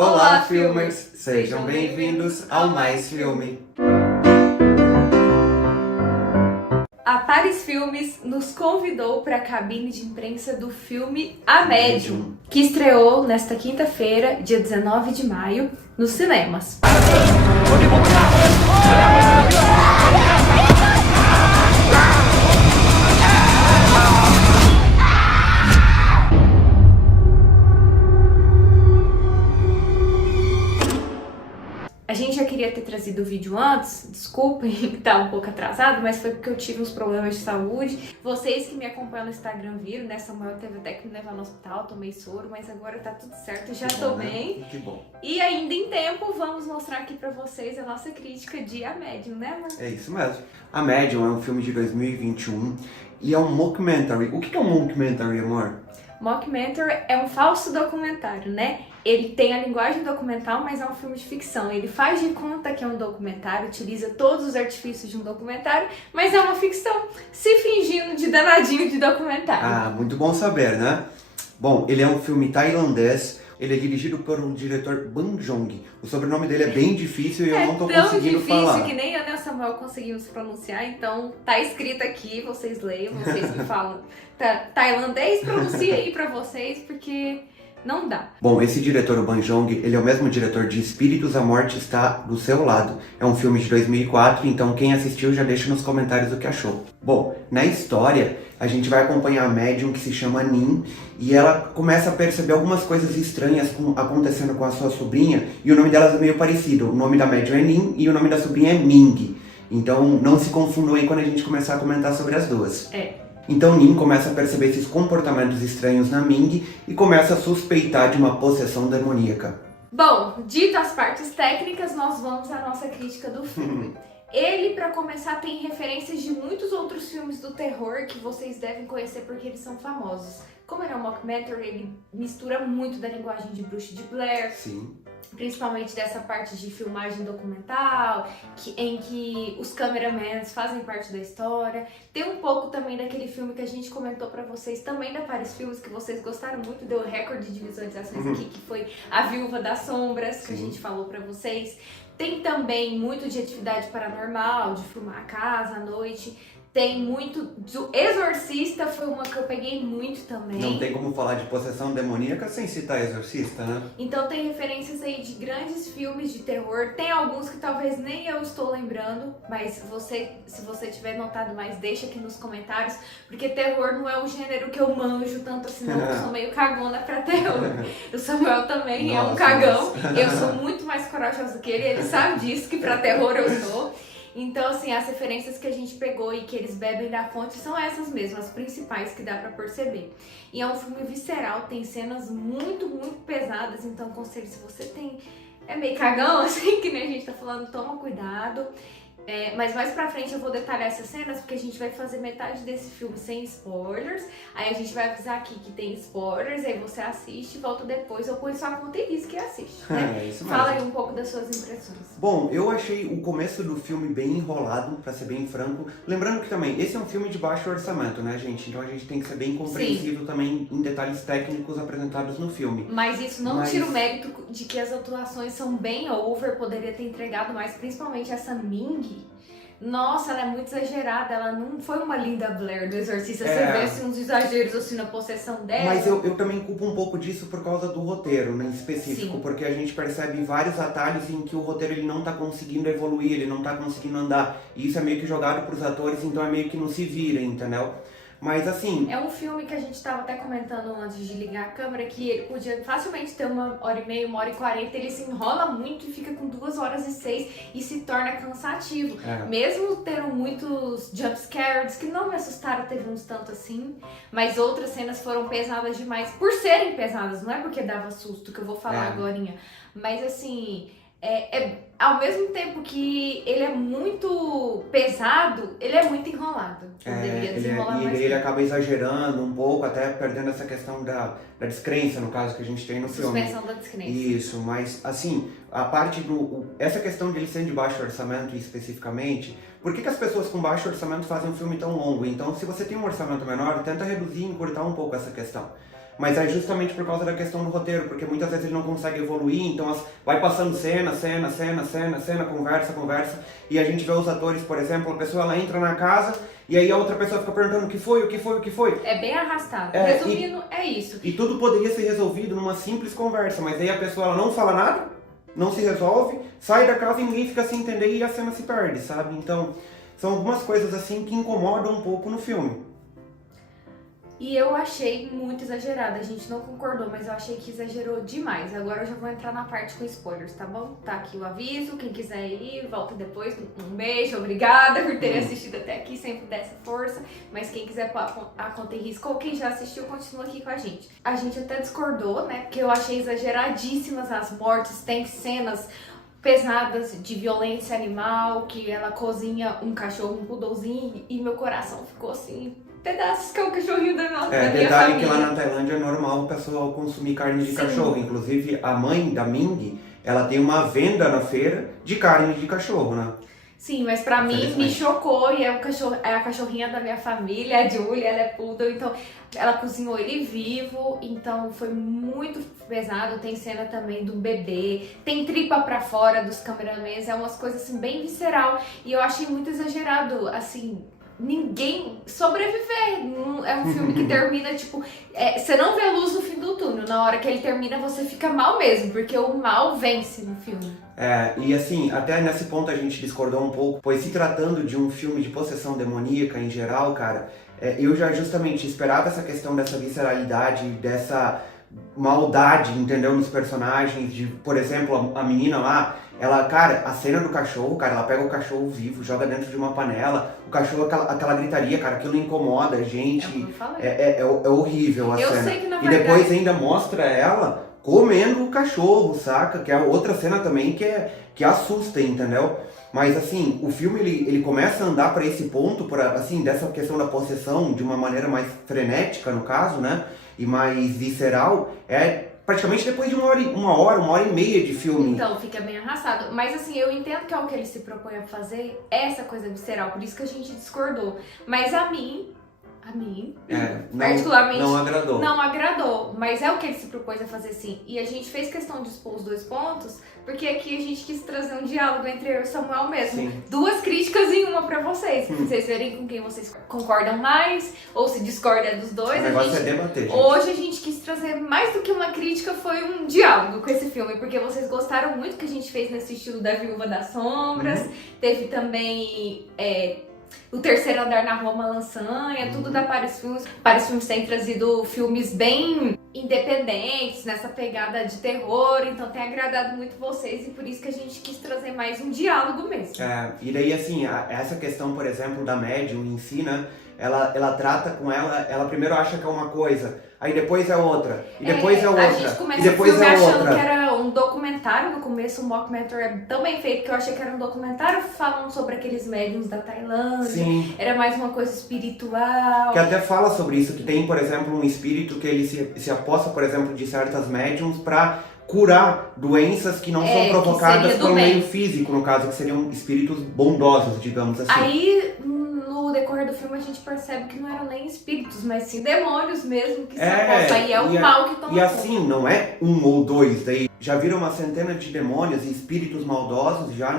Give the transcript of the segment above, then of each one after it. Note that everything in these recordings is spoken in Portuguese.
Olá, filmers! Sejam bem-vindos ao Mais Filme. A Paris Filmes nos convidou para a cabine de imprensa do filme A Médium, que estreou nesta quinta-feira, dia 19 de maio, nos cinemas. A gente já queria ter trazido o vídeo antes, desculpem, tá um pouco atrasado, mas foi porque eu tive uns problemas de saúde. Vocês que me acompanham no Instagram viram, né? Samuel teve até que me levar no hospital, tomei soro, mas agora tá tudo certo, já tô bem. Que bom. E ainda em tempo, vamos mostrar aqui pra vocês a nossa crítica de A Médium, né, amor? É isso mesmo. A Médium é um filme de 2021 e é um mockumentary. O que é um mockumentary, amor? Mockumentary é um falso documentário, né? Ele tem a linguagem documental, mas é um filme de ficção. Ele faz de conta que é um documentário, utiliza todos os artifícios de um documentário, mas é uma ficção, se fingindo de danadinho de documentário. Ah, muito bom saber, né? Bom, ele é um filme tailandês. Ele é dirigido por um diretor Bong Joon-ho. O sobrenome dele é bem difícil e eu não tô conseguindo falar. É tão difícil que nem eu e o Samuel conseguimos pronunciar, então tá escrito aqui, vocês leiam, vocês que falam tailandês, pronuncia aí pra vocês, porque não dá. Bom, esse diretor, o Bong Joon-ho, ele é o mesmo diretor de Espíritos, a Morte Está do Seu Lado. É um filme de 2004, então quem assistiu já deixa nos comentários o que achou. Bom, na história, a gente vai acompanhar a médium que se chama Nin, e ela começa a perceber algumas coisas estranhas acontecendo com a sua sobrinha, e o nome delas é meio parecido. O nome da médium é Nin e o nome da sobrinha é Ming. Então não se confundam aí quando a gente começar a comentar sobre as duas. Então Nin começa a perceber esses comportamentos estranhos na Ming e começa a suspeitar de uma possessão demoníaca. Bom, dito as partes técnicas, nós vamos à nossa crítica do filme. Ele, pra começar, tem referências de muitos outros filmes do terror que vocês devem conhecer porque eles são famosos. Como ele é um mockumentary, ele mistura muito da linguagem de Bruxa de Blair. Sim. Principalmente dessa parte de filmagem documental, em que os cameramans fazem parte da história. Tem um pouco também daquele filme que a gente comentou pra vocês, também da Paris Filmes, que vocês gostaram muito, deu recorde de visualizações aqui, que foi A Viúva das Sombras, que a gente falou pra vocês. Tem também muito de atividade paranormal, de filmar a casa à noite. Tem muito do Exorcista, foi uma que eu peguei muito também. Não tem como falar de possessão demoníaca sem citar Exorcista, né? Então tem referências aí de grandes filmes de terror. Tem alguns que talvez nem eu estou lembrando, mas se você tiver notado mais, deixa aqui nos comentários, porque terror não é o gênero que eu manjo tanto assim, não, eu sou meio cagona pra terror. O Samuel também é um cagão, eu sou muito mais corajosa que ele sabe disso, que pra terror eu sou. Então, assim, as referências que a gente pegou e que eles bebem da fonte são essas mesmas, as principais que dá pra perceber. E é um filme visceral, tem cenas muito, muito pesadas, então, conselho, se você é meio cagão, assim, que nem a gente tá falando, toma cuidado. Mas mais pra frente eu vou detalhar essas cenas, porque a gente vai fazer metade desse filme sem spoilers. Aí a gente vai avisar aqui que tem spoilers, aí você assiste, volta depois, ou põe sua conta e diz que assiste, né? Isso mesmo. Fala aí um pouco das suas impressões. Bom, eu achei o começo do filme bem enrolado, pra ser bem franco. Lembrando que também, esse é um filme de baixo orçamento, né, gente? Então a gente tem que ser bem compreensivo também em detalhes técnicos apresentados no filme. Mas isso não tira o mérito de que as atuações são bem over, poderia ter entregado mais, principalmente essa Ming. Nossa, ela é muito exagerada, ela não foi uma Linda Blair do Exorcista, você vê assim, uns exageros assim na possessão dela. Mas eu também culpo um pouco disso por causa do roteiro, né, em específico. Sim. Porque a gente percebe vários atalhos em que o roteiro ele não tá conseguindo evoluir, ele não tá conseguindo andar. E isso é meio que jogado pros atores, então é meio que não se vira, entendeu? Mas assim... É um filme que a gente tava até comentando antes de ligar a câmera, que ele podia facilmente ter 1h30, 1h40, ele se enrola muito e fica com 2h06 e se torna cansativo. Mesmo tendo muitos jumpscares, que não me assustaram, teve uns tanto assim, mas outras cenas foram pesadas demais, por serem pesadas, não é porque dava susto, que eu vou falar agorinha, mas assim... ao mesmo tempo que ele é muito pesado, ele é muito enrolado. Deveria desenrolar mais. E ele acaba exagerando um pouco, até perdendo essa questão da descrença, no caso, que a gente tem no filme. Suspensão da descrença. Isso, mas assim, a parte essa questão de ele ser de baixo orçamento especificamente, por que as pessoas com baixo orçamento fazem um filme tão longo? Então, se você tem um orçamento menor, tenta reduzir e encurtar um pouco essa questão. Mas é justamente por causa da questão do roteiro, porque muitas vezes ele não consegue evoluir, então vai passando cena, conversa, e a gente vê os atores, por exemplo, a pessoa ela entra na casa, e aí a outra pessoa fica perguntando o que foi. É bem arrastado. Resumindo, é isso. E tudo poderia ser resolvido numa simples conversa, mas aí a pessoa ela não fala nada, não se resolve, sai da casa e ninguém fica sem entender e a cena se perde, sabe? Então, são algumas coisas assim que incomodam um pouco no filme. E eu achei muito exagerado, a gente não concordou, mas eu achei que exagerou demais. Agora eu já vou entrar na parte com spoilers, tá bom? Tá aqui o aviso, quem quiser ir, volta depois. Um beijo, obrigada por ter assistido até aqui, sempre dessa força. Mas quem quiser pôr a conta em risco, ou quem já assistiu, continua aqui com a gente. A gente até discordou, né? Porque eu achei exageradíssimas as mortes, tem cenas pesadas de violência animal, que ela cozinha um cachorro, um poodlezinho, e meu coração ficou assim... pedaços que é o cachorrinho da minha família. Detalhe que lá na Tailândia é normal o pessoal consumir carne de cachorro. Inclusive, a mãe da Ming, ela tem uma venda na feira de carne de cachorro, né? Sim, mas pra mim me chocou e é a cachorrinha da minha família, a Julia, ela é poodle, então ela cozinhou ele vivo, então foi muito pesado. Tem cena também do bebê, tem tripa pra fora dos cameramans, é umas coisas assim bem visceral e eu achei muito exagerado, assim... ninguém sobreviver. É um filme que termina, tipo... você não vê luz no fim do túnel. Na hora que ele termina, você fica mal mesmo. Porque o mal vence no filme. E assim, até nesse ponto a gente discordou um pouco. Pois se tratando de um filme de possessão demoníaca em geral, cara... eu já justamente esperava essa questão dessa visceralidade, dessa maldade, entendeu? Nos personagens. De, por exemplo, a menina lá... ela, cara, a cena do cachorro, cara, ela pega o cachorro vivo, joga dentro de uma panela, o cachorro, aquela gritaria, cara, aquilo incomoda a gente, é horrível a cena. Eu sei que, na verdade... E depois ainda mostra ela comendo o cachorro, saca? Que é outra cena também que assusta, entendeu? Mas assim, o filme ele começa a andar para esse ponto, assim, dessa questão da possessão, de uma maneira mais frenética, no caso, né? E mais visceral, praticamente depois de uma hora e meia de filme. Então, fica bem arrastado. Mas assim, eu entendo que é o que ele se propõe a fazer, essa coisa visceral, por isso que a gente discordou. Mas a mim, particularmente, não agradou. Mas é o que ele se propôs a fazer, sim. E a gente fez questão de expor os dois pontos, porque aqui a gente quis trazer um diálogo entre eu e o Samuel mesmo. Sim. Duas críticas em uma pra vocês. Pra vocês verem com quem vocês concordam mais, ou se discordam dos dois. O negócio é debater, gente. Hoje a gente quis trazer mais do que uma crítica, foi um diálogo com esse filme, porque vocês gostaram muito que a gente fez nesse estilo da Viúva das Sombras. Teve também... O Terceiro Andar na Rua Malançanha, tudo da Paris Filmes. Paris Filmes tem trazido filmes bem independentes, nessa pegada de terror, então tem agradado muito vocês e por isso que a gente quis trazer mais um diálogo mesmo. E daí assim, essa questão, por exemplo, da médium em si, né? Ela trata com ela primeiro acha que é uma coisa, aí depois é outra, e depois é outra, a gente começa e depois o filme achando outra. que era um documentário no começo, um mockumentary é tão bem feito que eu achei que era um documentário falando sobre aqueles médiums da Tailândia. Sim. Era mais uma coisa espiritual. Que até fala sobre isso, que tem, por exemplo, um espírito que ele se aposta, por exemplo, de certas médiums pra curar doenças que não são provocadas pelo meio físico, no caso, que seriam espíritos bondosos, digamos assim. Aí, no decorrer do filme, a gente percebe que não eram nem espíritos, mas sim demônios mesmo que se apostam. Aí é o mal que toma E assim, não é um ou dois, daí já viram uma centena de demônios e espíritos maldosos já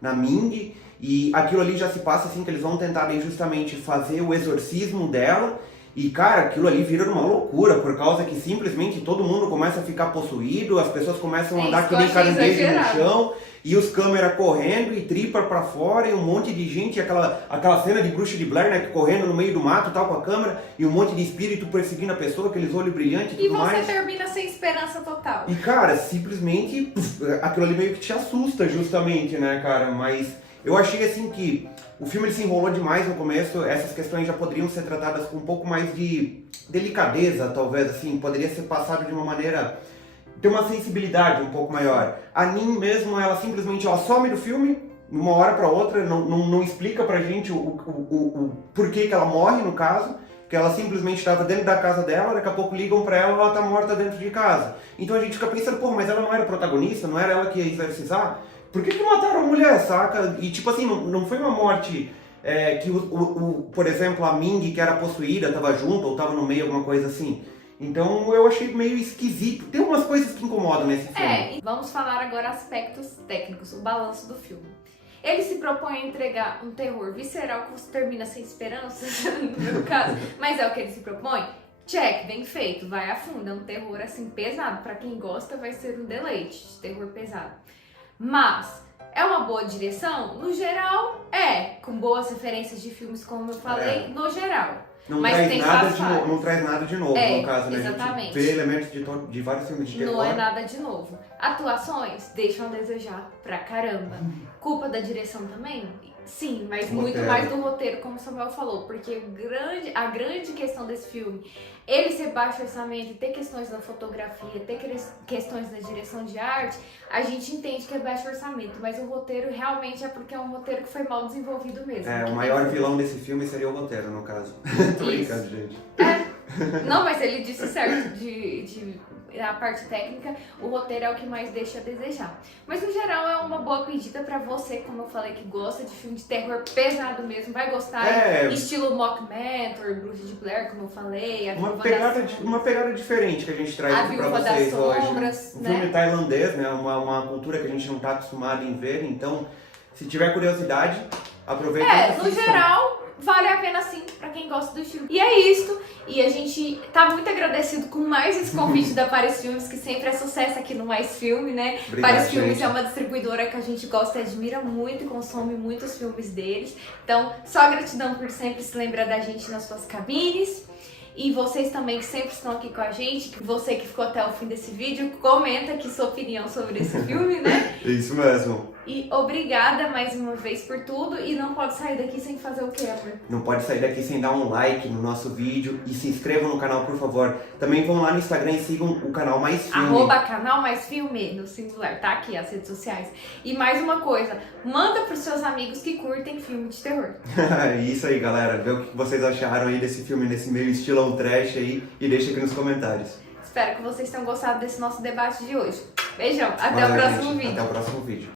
na Ming, e aquilo ali já se passa assim, que eles vão tentar justamente fazer o exorcismo dela. E cara, aquilo ali vira uma loucura, por causa que simplesmente todo mundo começa a ficar possuído, as pessoas começam a andar que nem caranguejo no chão, e os câmeras correndo, e tripa pra fora, e um monte de gente, aquela cena de Bruxa de Blair, né, correndo no meio do mato, tal, com a câmera, e um monte de espírito perseguindo a pessoa, aqueles olhos brilhantes e tudo mais. E você termina sem esperança total. E cara, simplesmente, aquilo ali meio que te assusta justamente, né, cara, mas... Eu achei assim que o filme ele se enrolou demais no começo, essas questões já poderiam ser tratadas com um pouco mais de delicadeza, talvez, assim, poderia ser passado de uma maneira, ter uma sensibilidade um pouco maior. A Nin mesmo, ela simplesmente some do filme, de uma hora para outra, não explica pra gente o porquê que ela morre, no caso, que ela simplesmente estava dentro da casa dela, daqui a pouco ligam pra ela, ela tá morta dentro de casa. Então a gente fica pensando, pô, mas ela não era protagonista, não era ela que ia exorcizar? Por que mataram a mulher, saca? E tipo assim, não foi uma morte que, por exemplo, a Ming, que era possuída, tava junto ou tava no meio, alguma coisa assim. Então eu achei meio esquisito. Tem umas coisas que incomodam nesse filme. E vamos falar agora aspectos técnicos, o balanço do filme. Ele se propõe a entregar um terror visceral que você termina sem esperanças, no meu caso, mas é o que ele se propõe. Check, bem feito, vai a fundo, é um terror assim pesado, pra quem gosta vai ser um deleite de terror pesado. Mas é uma boa direção? No geral, com boas referências de filmes, como eu falei, no geral. Não Mas traz tem nada suas de novo, falhas. não traz nada de novo, no caso, né? Exatamente. A gente vê elementos de vários filmes de terror. Não é nada de novo. Atuações deixam a desejar pra caramba. Culpa da direção também? Sim, mas muito mais do roteiro, como o Samuel falou, porque a grande questão desse filme, ele ser baixo orçamento, ter questões na fotografia, ter questões na direção de arte, a gente entende que é baixo orçamento, mas o roteiro realmente é porque é um roteiro que foi mal desenvolvido mesmo. O maior vilão desse filme seria o roteiro, no caso. Tô brincando, gente. Não, mas ele disse certo, a parte técnica, o roteiro é o que mais deixa a desejar. Mas no geral é uma boa pedida pra você, como eu falei, que gosta de filme de terror pesado mesmo, vai gostar, estilo Mockumentary, Bruxa de Blair, como eu falei, uma pegada diferente que a gente traz aqui pra vocês hoje. Um filme tailandês, né? Uma cultura que a gente não tá acostumado em ver, então se tiver curiosidade, aproveita. No geral, vale a pena sim, pra quem gosta do estilo. E é isso. E a gente tá muito agradecido com mais esse convite da Paris Filmes, que sempre é sucesso aqui no Mais Filme, né? Obrigado, Paris Filmes gente. é uma distribuidora que a gente gosta e admira muito e consome muitos filmes deles. Então, só gratidão por sempre se lembrar da gente nas suas cabines. E vocês também que sempre estão aqui com a gente, que você que ficou até o fim desse vídeo, comenta aqui sua opinião sobre esse filme, né? Isso mesmo. E obrigada mais uma vez por tudo. E não pode sair daqui sem fazer o quê, amor? Não pode sair daqui sem dar um like no nosso vídeo e se inscrevam no canal, por favor. Também vão lá no Instagram e sigam o canal Mais Filme. @canal Mais Filme, no singular, tá aqui as redes sociais. E mais uma coisa, manda pros seus amigos que curtem filme de terror. Isso aí, galera. Vê o que vocês acharam aí desse filme, nesse meio estilão trash aí e deixa aqui nos comentários. Espero que vocês tenham gostado desse nosso debate de hoje. Beijão, até o próximo vídeo. Até o próximo vídeo.